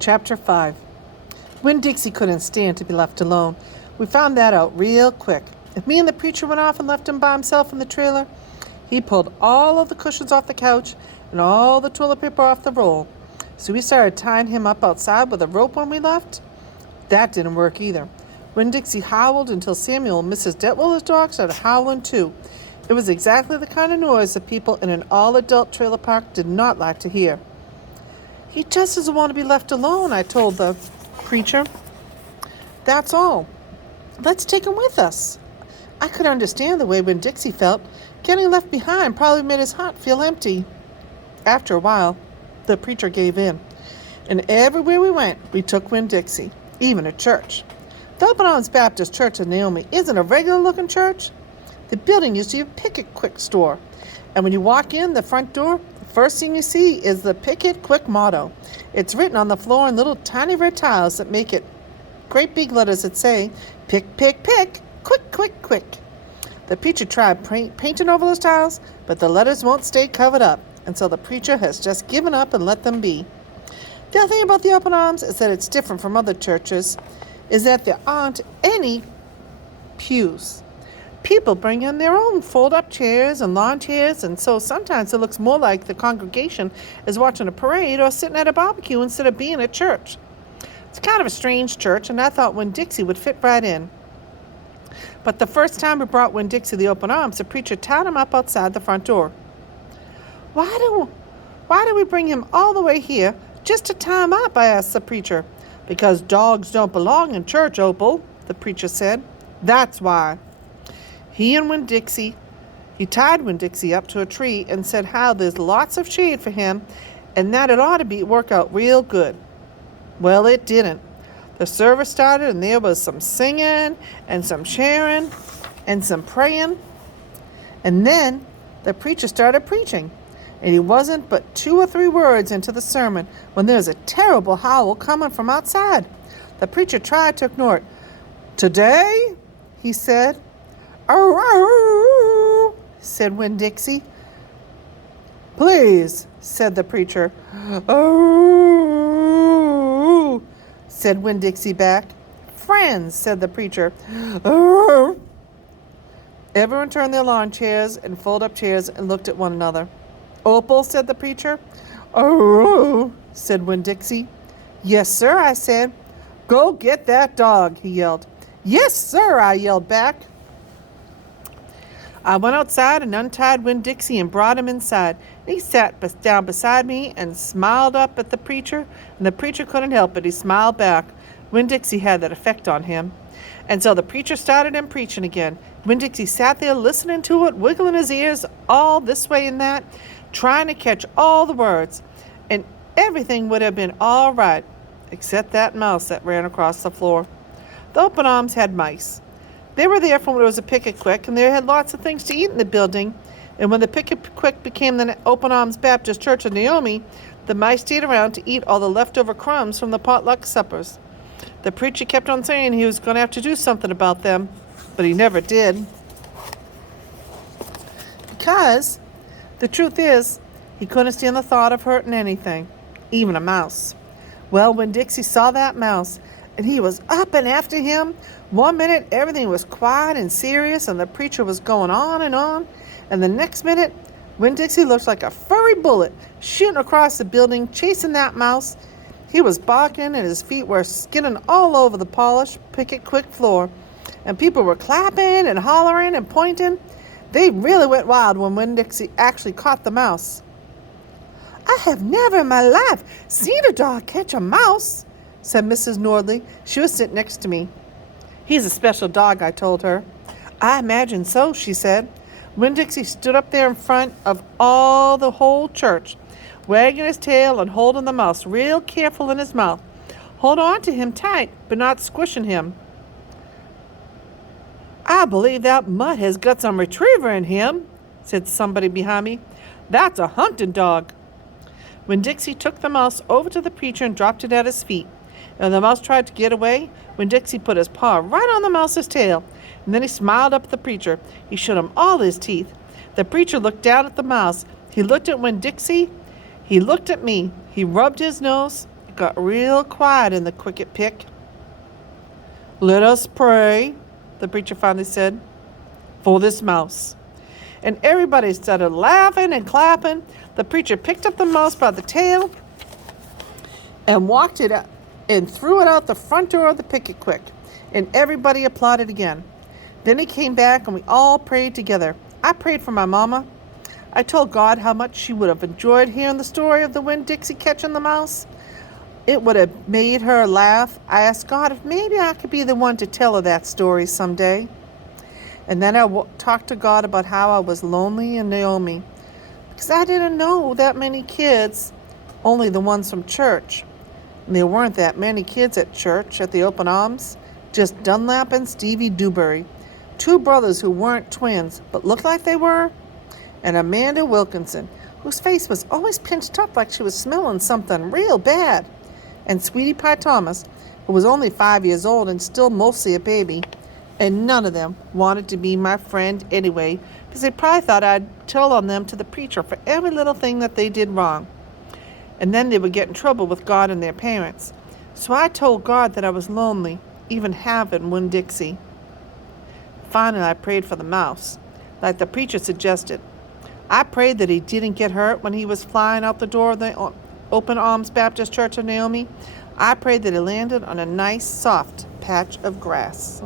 Chapter 5. Winn Dixie couldn't stand to be left alone. We found that out real quick. If me and the preacher went off and left him by himself in the trailer, he pulled all of the cushions off the couch and all the toilet paper off the roll. So we started tying him up outside with a rope when we left. That didn't work either. Winn Dixie howled until Samuel and Mrs. Detwiller's dog started howling too. It was exactly the kind of noise that people in an all-adult trailer park did not like to hear. He just doesn't want to be left alone, I told the preacher. That's all. Let's take him with us. I could understand the way Winn Dixie felt. Getting left behind probably made his heart feel empty. After a while, the preacher gave in. And everywhere we went, we took Winn Dixie, even at church. The Open Arms Baptist Church in Naomi isn't a regular-looking church. The building used to be a Picket Quick store. And when you walk in the front door, the first thing you see is the Picket Quick motto. It's written on the floor in little tiny red tiles that make it great big letters that say, "Pick, pick, pick, quick, quick, quick." The preacher tried painting over those tiles, but the letters won't stay covered up, and so the preacher has just given up and let them be. The other thing about the Open Arms is that it's different from other churches, is that there aren't any pews. People bring in their own fold-up chairs and lawn chairs, and so sometimes it looks more like the congregation is watching a parade or sitting at a barbecue instead of being at church. It's kind of a strange church, and I thought Winn Dixie would fit right in. But the first time we brought Winn Dixie the Open Arms, the preacher tied him up outside the front door. Why do we bring him all the way here just to tie him up?" I asked the preacher. "Because dogs don't belong in church, Opal," the preacher said. "That's why." He tied Winn Dixie up to a tree and said how there's lots of shade for him and that it ought to work out real good. Well, it didn't. The service started and there was some singing and some cheering and some praying. And then the preacher started preaching. And he wasn't but 2 or 3 words into the sermon when there was a terrible howl coming from outside. The preacher tried to ignore it. "Today," he said. "Arr, said Winn Dixie. "Please," said the preacher. "Arr, said Winn Dixie back. "Friends," said the preacher. "Arr." Everyone turned their lawn chairs and fold-up chairs and looked at one another. "Opal," said the preacher. "Arr, said Winn Dixie. "Yes, sir," I said. "Go get that dog," he yelled. "Yes, sir," I yelled back. I went outside and untied Winn Dixie and brought him inside. He sat down beside me and smiled up at the preacher, and the preacher couldn't help it. He smiled back. Winn Dixie had that effect on him. And so the preacher started him preaching again. Winn Dixie sat there listening to it, wiggling his ears all this way and that, trying to catch all the words. And everything would have been all right, except that mouse that ran across the floor. The Open Arms had mice. They were there from when it was a Picket Quick, and they had lots of things to eat in the building. And when the Picket Quick became the Open Arms Baptist Church in Naomi, the mice stayed around to eat all the leftover crumbs from the potluck suppers. The preacher kept on saying he was going to have to do something about them, but he never did. Because the truth is, he couldn't stand the thought of hurting anything, even a mouse. Well, when Dixie saw that mouse, and he was up and after him, 1 minute everything was quiet and serious and the preacher was going on, and the next minute, Winn Dixie looked like a furry bullet shooting across the building, chasing that mouse. He was barking and his feet were skidding all over the polished Picket Quick floor, and people were clapping and hollering and pointing. They really went wild when Winn Dixie actually caught the mouse. "I have never in my life seen a dog catch a mouse," said Mrs. Nordley. She was sitting next to me. "He's a special dog," I told her. "I imagine so," she said. Winn Dixie stood up there in front of the whole church, wagging his tail and holding the mouse real careful in his mouth. Hold on to him tight, but not squishing him. "I believe that mutt has got some retriever in him," said somebody behind me. "That's a hunting dog." Winn Dixie took the mouse over to the preacher and dropped it at his feet. And the mouse tried to get away. Winn Dixie put his paw right on the mouse's tail, and then he smiled up at the preacher. He showed him all his teeth. The preacher looked down at the mouse. He looked at Winn Dixie. He looked at me. He rubbed his nose. got real quiet in the cricket pick. "Let us pray," the preacher finally said, "for this mouse." And everybody started laughing and clapping. The preacher picked up the mouse by the tail and walked it out and threw it out the front door of the picket quick. And everybody applauded again. Then he came back and we all prayed together. I prayed for my mama. I told God how much she would have enjoyed hearing the story of the Winn Dixie catching the mouse. It would have made her laugh. I asked God if maybe I could be the one to tell her that story someday. And then I talked to God about how I was lonely in Naomi, because I didn't know that many kids, only the ones from church. And there weren't that many kids at church at the open arms, just Dunlap and Stevie Dewberry, two brothers who weren't twins but looked like they were, and Amanda Wilkinson, whose face was always pinched up like she was smelling something real bad, and Sweetie Pie Thomas, who was only 5 years old and still mostly a baby. And none of them wanted to be my friend anyway, because they probably thought I'd tell on them to the preacher for every little thing that they did wrong. And then they would get in trouble with God and their parents. So I told God that I was lonely, even having Winn Dixie. Finally, I prayed for the mouse, like the preacher suggested. I prayed that he didn't get hurt when he was flying out the door of the Open Arms Baptist Church of Naomi. I prayed that he landed on a nice, soft patch of grass.